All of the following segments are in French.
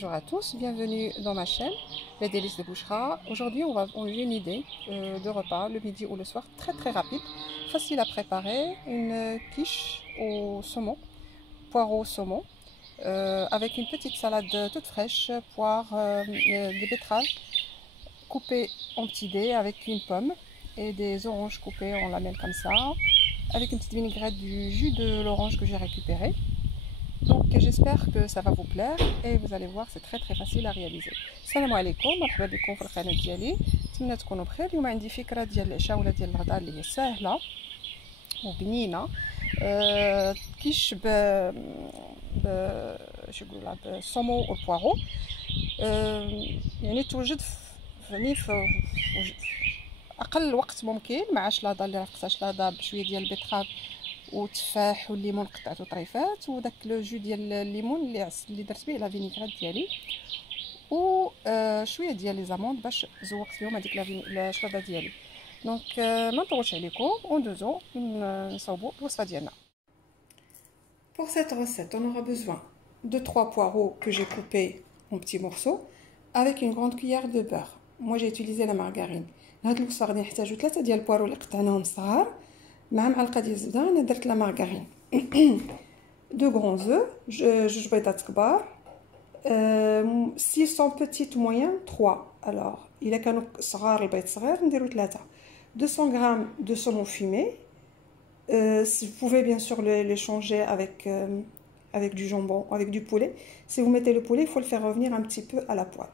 Bonjour à tous, bienvenue dans ma chaîne, les délices de Bouchra. Aujourd'hui, on a une idée de repas, le midi ou le soir, très rapide, facile à préparer. Une quiche au saumon, poireau saumon, avec une petite salade toute fraîche, poire, des betteraves coupées en petits dés avec une pomme et des oranges coupées en lamelles comme ça, avec une petite vinaigrette du jus de l'orange que j'ai récupéré. Donc j'espère que ça va vous plaire et vous allez voir c'est très facile à réaliser. السلام عليكم مرحبا بكم في القناه ديالي. نتمنى تكونوا بخير. اليوم عندي فكره ديال العشاء ولا ديال الغداء اللي هي سهله وبنينه. كيش شو نقولها بالصومو والبوارو. يعني توجد في اقل وقت ممكن مع شلاضه اللي رقصه شلاضه بشويه ديال البيتخاب وتفاح والليمون قطعته طريفات وداك لو جو ديال الليمون اللي درت به لا فينيغريت ديالي و شويه ديال لي زاموند باش زوقت فيهم هذيك الشلاضه ديالي. دونك ما نطولش عليكم وندوزو نصاوبوا الوصفه ديالنا. Pour cette recette, on aura besoin de 3 poireaux que j'ai coupés en petits morceaux avec une grande cuillère de beurre. Moi j'ai utilisé la margarine. لهاد الوصفه غادي نحتاجو 3 ديال البوارو اللي قطعناهم صغار مع معلقه ديال الزبده. انا درت لا مارغارين. 2 grands œufs, جوج بيضات كبار, 600 petites moyens 3. alors الا كانوا صغار البيض صغير نديرو 3. 200 g de saumon fumé, si vous pouvez bien sûr les changer avec du jambon ou avec du poulet. Si vous mettez le poulet, il faut le faire revenir un petit peu à la poêle.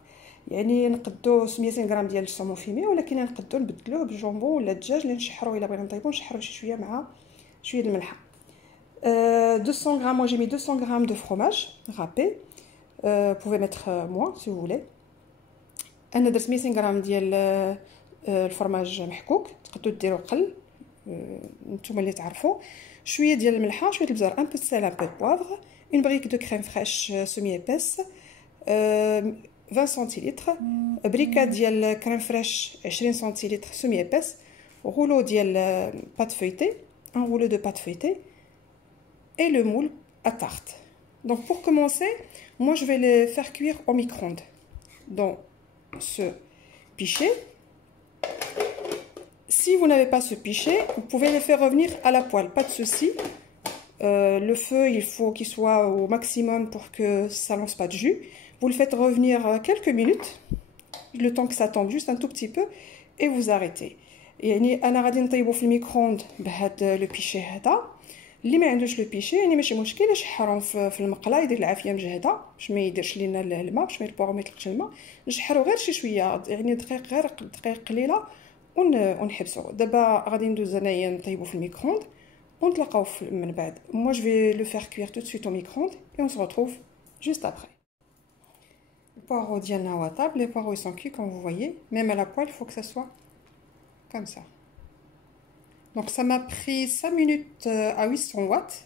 يعني نقدو 200 غرام ديال الصومون فيمي, ولكن نقدو نبدلوه بالجامبون ولا الدجاج اللي نشحرو الا بغينا نطيبو نشحرو شي شويه مع شويه د الملحه. 200 غرام, moi j'ai mis 200 grammes de fromage râpé, vous pouvez mettre moins si vous voulez. انا درت 200 غرام ديال الفرماج محكوك, تقدروا ديروا قل نتوما اللي تعرفوا. شويه ديال الملحه, شويه البزار, un peu de sel, un peu de poivre, une brique de crème fraîche semi épaisse, 20 centilitres, briquet ديال crème fraîche 20 centilitres semi épaisse, rouleau ديال pâte feuilletée, un rouleau de pâte feuilletée et le moule à tarte. Donc pour commencer, moi je vais les faire cuire au micro-ondes dans ce pichet. Si vous n'avez pas ce pichet, vous pouvez les faire revenir à la poêle, pas de souci. Le feu, il faut qu'il soit au maximum pour que ça lance pas de jus. Vous le faites revenir quelques minutes, le temps que ça tombe juste un tout petit peu, et vous arrêtez. يعني انا غادي نطيبو في الميكرووند بهذا لو بيشي هذا. اللي ما عندوش لو بيشي يعني ماشي مشكل, نشحرهم في المقله, يدير العافيه مجهده باش ما يديرش لينا الماء, باش ما البوغ ما يطلقش الماء. نشحرو غير شي شويه, يعني دقيق, غير دقائق قليله ونحبسو. دابا غادي ندوز انايا نطيبو في الميكرووند ونتلاقاو من بعد. Moi je vais le faire cuire tout de suite au micro-ondes et on se retrouve juste après. Le poireau diana à table, les poireaux ils sont cuits comme vous voyez, même à la poêle il faut que ça soit comme ça. Donc ça m'a pris 5 minutes à 800 watts.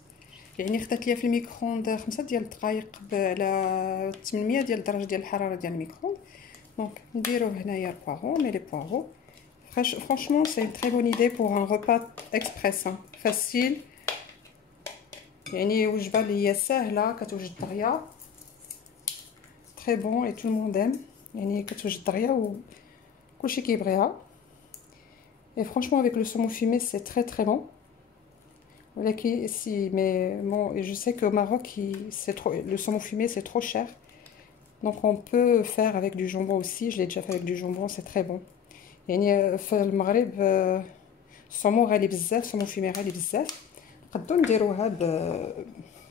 يعني خدات ليا في الميكرووند 5 ديال الدقائق على 800 ديال درجه ديال الحراره ديال الميكرووند. دونك نديرو هنايا البوارو, مي لي بوارو franchement c'est une très bonne idée pour un repas express, facile. يعني وجبه اللي هي ساهله كتوجد دغيا, très bon et tout le monde aime. يعني كتوجد دغيا وكلشي كيبغيها. Et franchement avec le saumon fumé c'est très bon. ولكن mais bon, je sais qu'au Maroc le saumon fumé c'est trop cher. Donc on peut faire avec du jambon aussi, je l'ai déjà fait avec du jambon, c'est très bon. يعني في المغرب الصومون غالي بزاف, الصومون فيمي غالي بزاف, نقدروا نديروها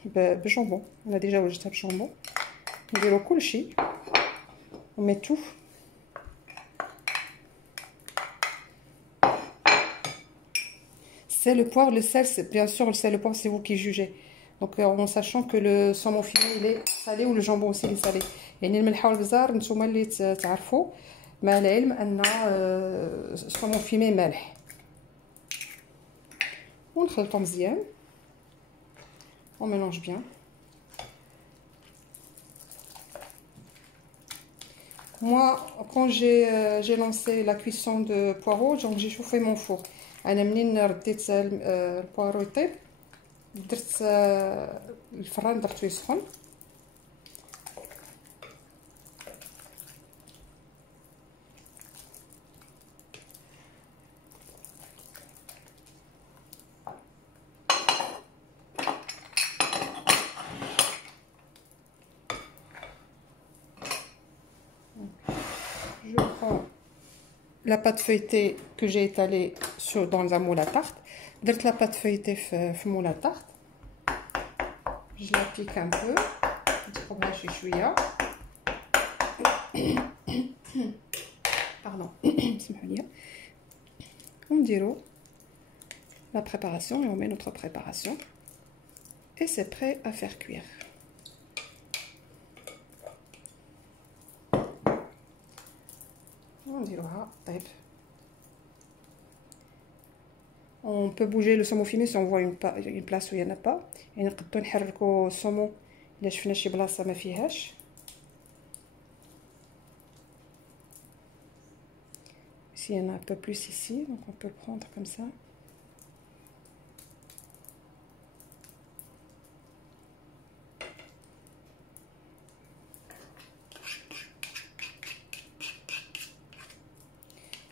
بالجامبون. انا ديجا وجدتها بالجامبون. نديرو كلشي وميتو. C'est le poivre, le sel, c'est bien sûr le sel, le poivre, c'est vous qui jugez. Donc en sachant que le saumon fumé il est salé ou le jambon aussi il est salé. يعني الملحه والبزار نتوما اللي تعرفوا, مع العلم ان الصومون فيمي مالح. ونخلطو مزيان, on mélange bien. Moi quand j'ai lancé la cuisson de poireaux, donc j'ai chauffé mon four. انا منين رديت البوارو يطيب درت الفران درتو يسخن, la pâte feuilletée que j'ai étalée dans un moule à tarte. درت la pâte feuilletée في moule à tarte. Je la pique un peu. نتقبلها شويه. Pardon. اسمحوا لي. On dirait la préparation et on met notre préparation. Et c'est prêt à faire cuire. On dirait, on peut bouger le saumon fumé si on voit une place où il n'y en a pas. Et on peut نحركوا الصومو إلا شفنا شي بلاصة ما فيهاش. S'il y en a un peu plus ici, donc on peut prendre comme ça.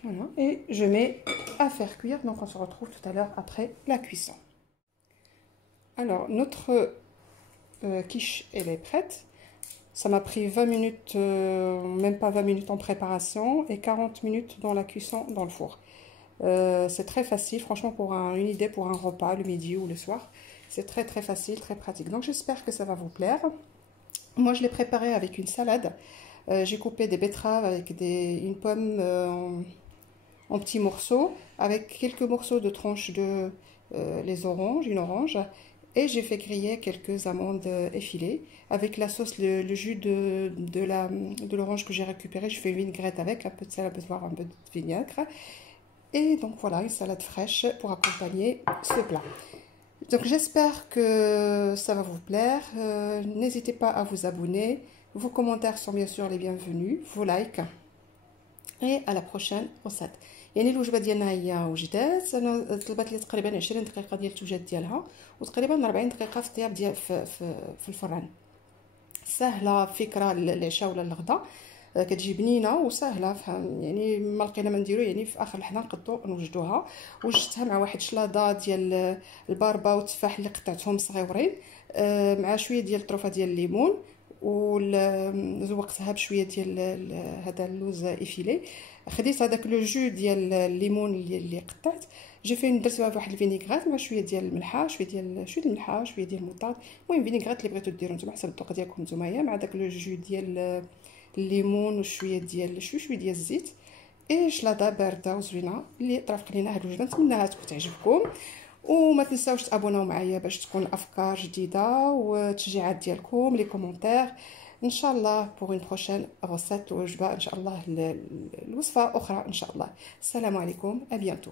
Voilà, et je mets à faire cuire, donc on se retrouve tout à l'heure après la cuisson. Alors, notre quiche, elle est prête. Ça m'a pris 20 minutes, même pas 20 minutes en préparation et 40 minutes dans la cuisson dans le four. C'est très facile, franchement, pour une idée pour un repas le midi ou le soir. C'est très très facile, très pratique. Donc j'espère que ça va vous plaire. Moi, je l'ai préparé avec une salade. J'ai coupé des betteraves avec une pomme en petits morceaux, avec quelques morceaux de tranches de les oranges, une orange. Et j'ai fait griller quelques amandes effilées avec la sauce, le jus de l'orange que j'ai récupéré. Je fais une vinaigrette avec un peu de sel, un peu de poivre, un peu de vinaigre. Et donc voilà, une salade fraîche pour accompagner ce plat. Donc j'espère que ça va vous plaire. N'hésitez pas à vous abonner. Vos commentaires sont bien sûr les bienvenus. Vos likes. Et à la prochaine recette. يعني الوجبه ديالنا هي وجدات. انا طلبت لي تقريبا 20 دقيقه ديال التوجات ديالها وتقريبا 40 دقيقه في الطياب ديال في الفران. سهله فكره للعشاء ولا للغدا. كتجي بنينه وسهله يعني ما لقينا ما نديرو يعني في اخر الحنا نقدو نوجدوها. وجدتها مع واحد شلاضه ديال الباربه والتفاح اللي قطعتهم صغيورين مع شويه ديال الطروفه ديال الليمون وزوقتها بشويه ديال هذا اللوز افيلي. خديت هذاك لو جو ديال الليمون اللي قطعت درت فيها واحد الفينيغرات مع شويه ديال الملحه شويه الملحه شويه ديال المطاط. المهم فينيغرات اللي بغيتو ديروا نتوما حسب الذوق ديالكم نتوما مع داك لو جو ديال الليمون وشويه ديال الزيت. اي شلاضه بارده وزوينه اللي طرافق لينا هاد الوجبه. نتمنىها تكون تعجبكم وما تنساوش تابوناو معايا باش تكون افكار جديده وتشجيعات ديالكم لي كومونتير. ان شاء الله بوغ اون بروشين غوسيت وجبه ان شاء الله الوصفه اخرى ان شاء الله. السلام عليكم، ا بيانتو.